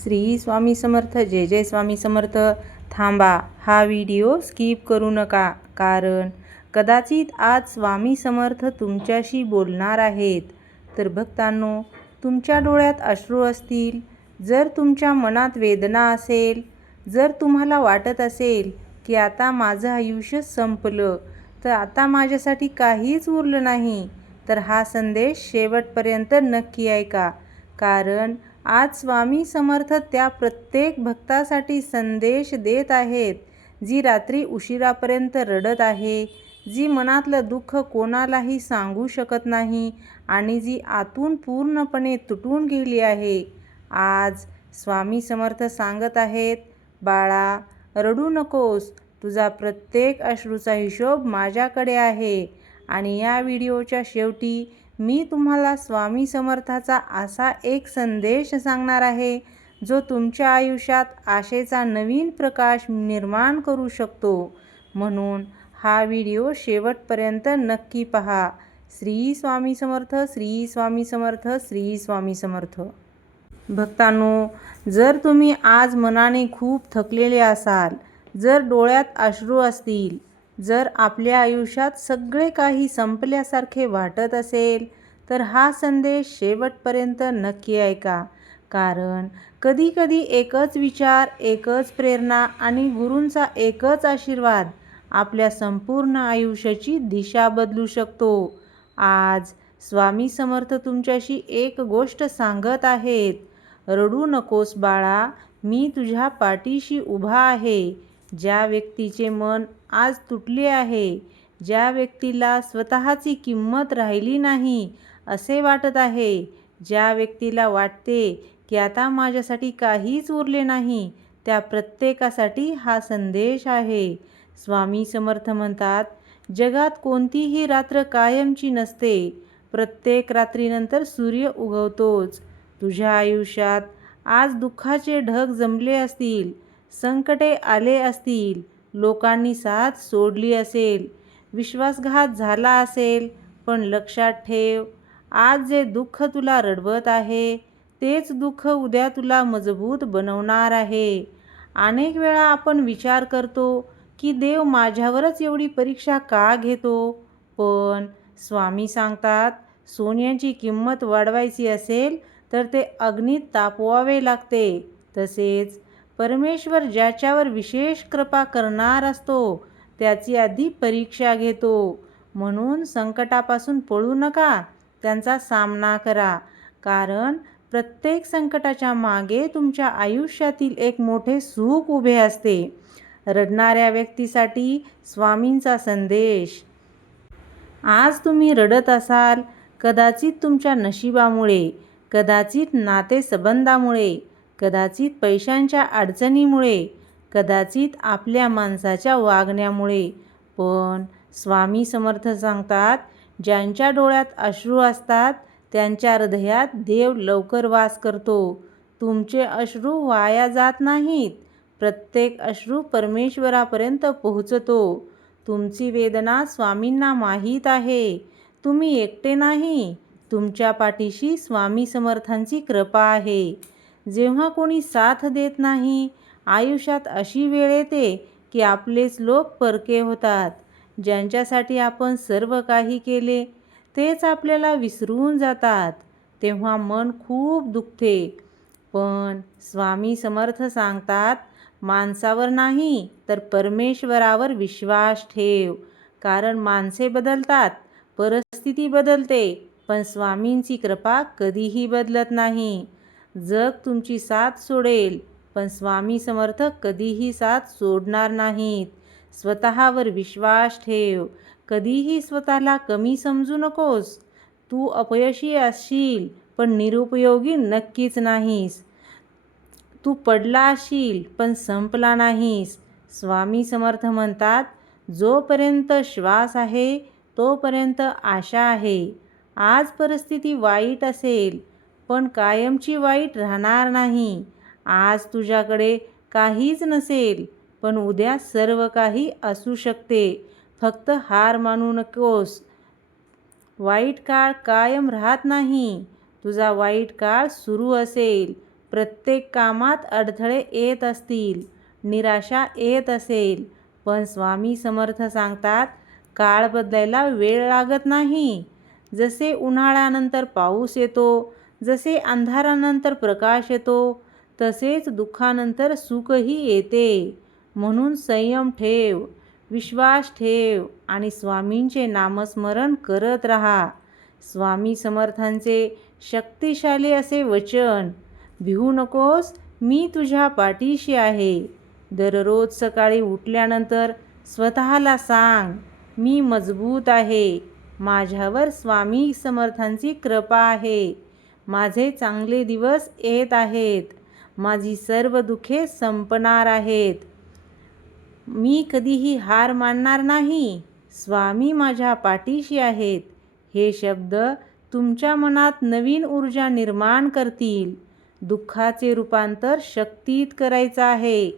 श्री स्वामी समर्थ. जय जय स्वामी समर्थ. थांबा, हा video skip करू नका, कारण कदाचित आज स्वामी समर्थ तुमच्याशी बोलणार आहेत. तर भक्तांनो, तुमच्या डोळ्यात अश्रू असतील, जर तुमच्या मनात वेदना असेल, जर तुम्हाला वाटत असेल की आता माझं आयुष्य संपलं, तर आता माझ्यासाठी काहीच उरलं नाही, तर हा संदेश शेवटपर्यंत नक्की ऐका. कारण आज स्वामी समर्थ त्या प्रत्येक भक्तासाठी संदेश देत आहेत, जी रात्री उशिरापर्यंत रडत आहे, जी मनातलं दुःख कोणालाही सांगू शकत नाही आणि जी आतून पूर्णपणे तुटून गेली आहे. आज स्वामी समर्थ सांगत आहेत, बाळा, रडू नकोस. तुझा प्रत्येक अश्रूचा हिशोब माझ्याकडे आहे. आणि या व्हिडिओच्या शेवटी मी तुम्हाला स्वामी समर्थाचा असा एक संदेश सांगणार आहे, जो तुमच्या आयुष्यात आशेचा नवीन प्रकाश निर्माण करू शकतो. म्हणून हा व्हिडिओ शेवटपर्यंत नक्की पहा. श्री स्वामी समर्थ. श्री स्वामी समर्थ. श्री स्वामी समर्थ. भक्तांनो, जर तुम्ही आज मनाने खूप थकलेले असाल, जर डोळ्यात अश्रू असतील, जर आपल्या आयुष्यात सगळे काही संपल्यासारखे वाटत असेल, तर हा संदेश शेवटपर्यंत नक्की ऐका. कारण कधीकधी एकच विचार, एकच प्रेरणा आणि गुरूंचा एकच आशीर्वाद आपल्या संपूर्ण आयुष्याची दिशा बदलू शकतो. आज स्वामी समर्थ तुमच्याशी एक गोष्ट सांगत आहेत, रडू नकोस बाळा, मी तुझ्या पाठीशी उभा आहे. ज्या व्यक्तीचे मन आज तुटले आहे, ज्या व्यक्तीला स्वतःची किंमत राहिली नाही असे वाटत आहे, ज्या व्यक्तीला वाटते की आता माझ्यासाठी काहीच उरले नाही, त्या प्रत्येकासाठी हा संदेश आहे. स्वामी समर्थ म्हणतात, जगात कोणतीही रात्र कायमची नसते. प्रत्येक रात्रीनंतर सूर्य उगवतोच. तुझ्या आयुष्यात आज दुःखाचे ढग जमले असतील, संकटे आले असतील, लोकांनी साथ सोडली असेल, विश्वासघात झाला असेल, पण लक्षात ठेव, आज जे दुःख तुला रडवत आहे, तेच दुःख उद्या तुला मजबूत बनवणार आहे. अनेक वेळा आपण विचार करतो की देव माझ्यावरच एवढी परीक्षा का घेतो, पण स्वामी सांगतात, सोन्याची किंमत वाढवायची असेल तर ते अग्नीत तापवावे लागते. तसेच परमेश्वर ज्याच्यावर विशेष कृपा करणार असतो, त्याची आधी परीक्षा घेतो. म्हणून संकटापासून पळू नका, त्यांचा सामना करा. कारण प्रत्येक संकटाच्या मागे तुमच्या आयुष्यातील एक मोठे सुख उभे असते. रडणाऱ्या व्यक्तीसाठी स्वामींचा संदेश. आज तुम्ही रडत असाल, कदाचित तुमच्या नशिबामुळे, कदाचित नातेसंबंधामुळे, कदाचित पैशांच्या अडचणीमुळे, कदाचित आपल्या माणसाच्या वागण्यामुळे. पण स्वामी समर्थ सांगतात, ज्यांच्या डोळ्यात अश्रू असतात त्यांच्या हृदयात देव लवकर वास करतो. तुमचे अश्रू वाया जात नाहीत. प्रत्येक अश्रू परमेश्वरापर्यंत पोहोचतो. तुमची वेदना स्वामींना माहीत आहे. तुम्ही एकटे नाही. तुमच्या पाठीशी स्वामी समर्थांची कृपा आहे. जेव्हा कोणी साथ देत नाही, आयुष्यात अशी वेळ येते की आपलेच लोक परके होतात. ज्यांच्यासाठी आपण सर्व काही केले, तेच आपल्याला विसरून जातात. तेव्हा मन खूप दुखते. पण स्वामी समर्थ सांगतात, माणसावर नाही तर परमेश्वरावर विश्वास ठेव. कारण माणसे बदलतात, परिस्थिती बदलते, पण स्वामींची कृपा कधीही बदलत नाही. जग तुमची साथ सोडेल, पण स्वामी समर्थ कधीही साथ सोडणार नाहीत. स्वतःवर विश्वास ठेव. कधीही स्वतःला कमी समजू नकोस. तू अपयशी असशील, पण निरुपयोगी नक्कीच नाहीस. तू पडला असशील, पण संपला नाहीस. स्वामी समर्थ म्हणतात, जोपर्यंत श्वास आहे तोपर्यंत आशा आहे. आज परिस्थिती वाईट असेल, पण कायमची वाईट राहणार नाही. आज तुझ्याकडे काहीच नसेल, पण उद्या सर्व काही असू शकते. फक्त हार मानू नकोस. वाईट काळ कायम राहत नाही. तुझा वाईट काळ सुरू असेल, प्रत्येक कामात अडथळे येत असतील, निराशा येत असेल, पण स्वामी समर्थ सांगतात काळ बदलायला वेळ लागत नाही. जसे उन्हाळ्यानंतर पाऊस येतो, जसे अंधारानंतर प्रकाश येतो, तसेच दुःखानंतर सुखही येते. म्हणून संयम ठेव, विश्वास ठेव आणि स्वामींचे नामस्मरण करत राहा. स्वामी समर्थांचे शक्तिशाली असे वचन, भिवू नकोस, मी तुझ्या पाठीशी आहे. दररोज सकाळी उठल्यानंतर स्वतःला सांग, मी मजबूत आहे, माझ्यावर स्वामी समर्थांची कृपा आहे, माझे चांगले दिवस येत आहेत, माझी सर्व दुःखे संपणार आहेत, मी कधीही हार मानणार नाही, स्वामी माझ्या पाठीशी आहेत. हे शब्द तुमच्या मनात नवीन ऊर्जा निर्माण करतील. दुःखाचे रूपांतर शक्तीत करायचं आहे.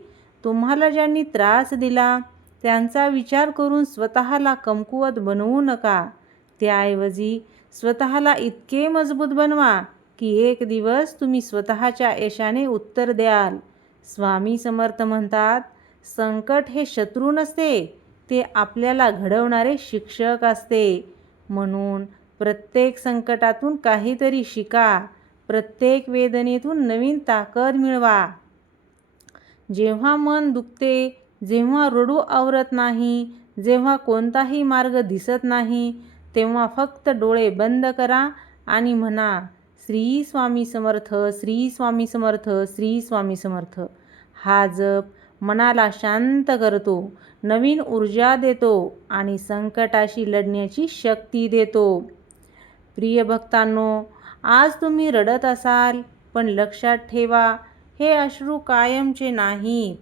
तुम्हाला ज्यांनी त्रास दिला त्यांचा विचार करून स्वतःला कमकुवत बनवू नका. त्याऐवजी स्वतःला इतके मजबूत बनवा की एक दिवस तुम्ही स्वतःच्या यशाने उत्तर द्याल. स्वामी समर्थ म्हणतात, संकट हे शत्रू नसते, ते आपल्याला घडवणारे शिक्षक असते. म्हणून प्रत्येक संकटातून काहीतरी शिका, प्रत्येक वेदनेतून नवीन ताकद मिळवा. जेव्हा मन दुखते, जेव्हा रडू आवरत नाही, जेव्हा कोणताही मार्ग दिसत नाही, तेव्हा फक्त डोळे बंद करा आणि म्हणा, श्री स्वामी समर्थ, श्री स्वामी समर्थ, श्री स्वामी समर्थ. हा जप मनाला शांत करतो, नवीन ऊर्जा देतो आणि संकटाशी लढण्याची शक्ती देतो. प्रिय भक्तांनो, आज तुम्ही रडत असाल, पण लक्षात ठेवा, हे अश्रू कायमचे नाहीत.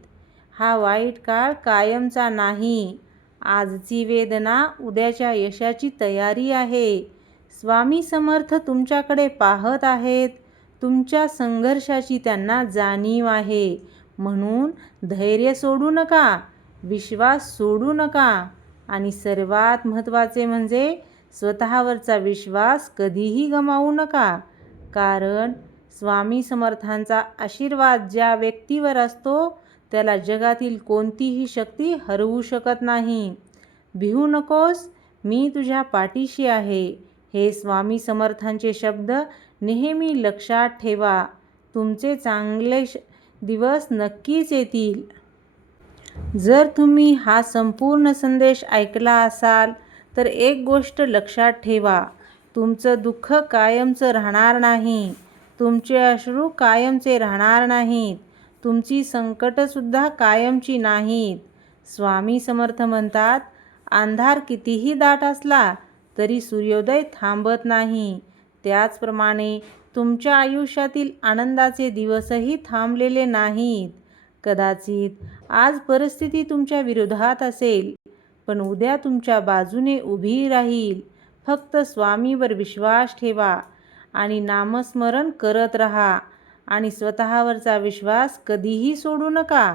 हा वाईट काळ कायमचा नाही. आजची वेदना उद्याच्या यशाची तयारी आहे. स्वामी समर्थ तुमच्याकडे पाहत आहेत. तुमच्या संघर्षाची त्यांना जाणीव आहे. म्हणून धैर्य सोडू नका, विश्वास सोडू नका आणि सर्वात महत्त्वाचे म्हणजे स्वतःवरचा विश्वास कधीही गमावू नका. कारण स्वामी समर्थांचा आशीर्वाद ज्या व्यक्तीवर असतो त्याला जगातील कोणतीही शक्ती हरवू शकत नाही. भिवू नकोस, मी तुझ्या पाठीशी आहे. हे स्वामी समर्थांचे शब्द नेहमी लक्षात ठेवा. तुमचे चांगले दिवस नक्कीच येतील. जर तुम्ही हा संपूर्ण संदेश ऐकला असाल तर एक गोष्ट लक्षात ठेवा, तुमचं दुःख कायमचं राहणार नाही, तुमचे अश्रू कायमचे राहणार नाहीत, तुमची संकटसुद्धा कायमची नाहीत. स्वामी समर्थ म्हणतात, अंधार कितीही दाट असला तरी सूर्योदय थांबत नाही. त्याचप्रमाणे तुमच्या आयुष्यातील आनंदाचे दिवसही थांबलेले नाहीत. कदाचित आज परिस्थिती तुमच्या विरोधात असेल, पण उद्या तुमच्या बाजूने उभी राहील. फक्त स्वामीवर विश्वास ठेवा आणि नामस्मरण करत राहा आणि स्वतःवरचा विश्वास कधीही सोडू नका.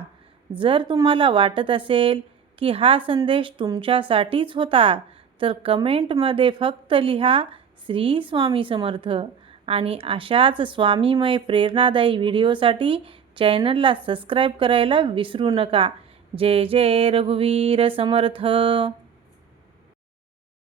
जर तुम्हाला वाटत असेल की हा संदेश तुमच्यासाठीच होता, तर कमेंटमध्ये फक्त लिहा श्री स्वामी समर्थ आणि अशाच स्वामीमय प्रेरणादायी व्हिडिओसाठी चॅनलला सबस्क्राईब करायला विसरू नका. जय जय रघुवीर समर्थ.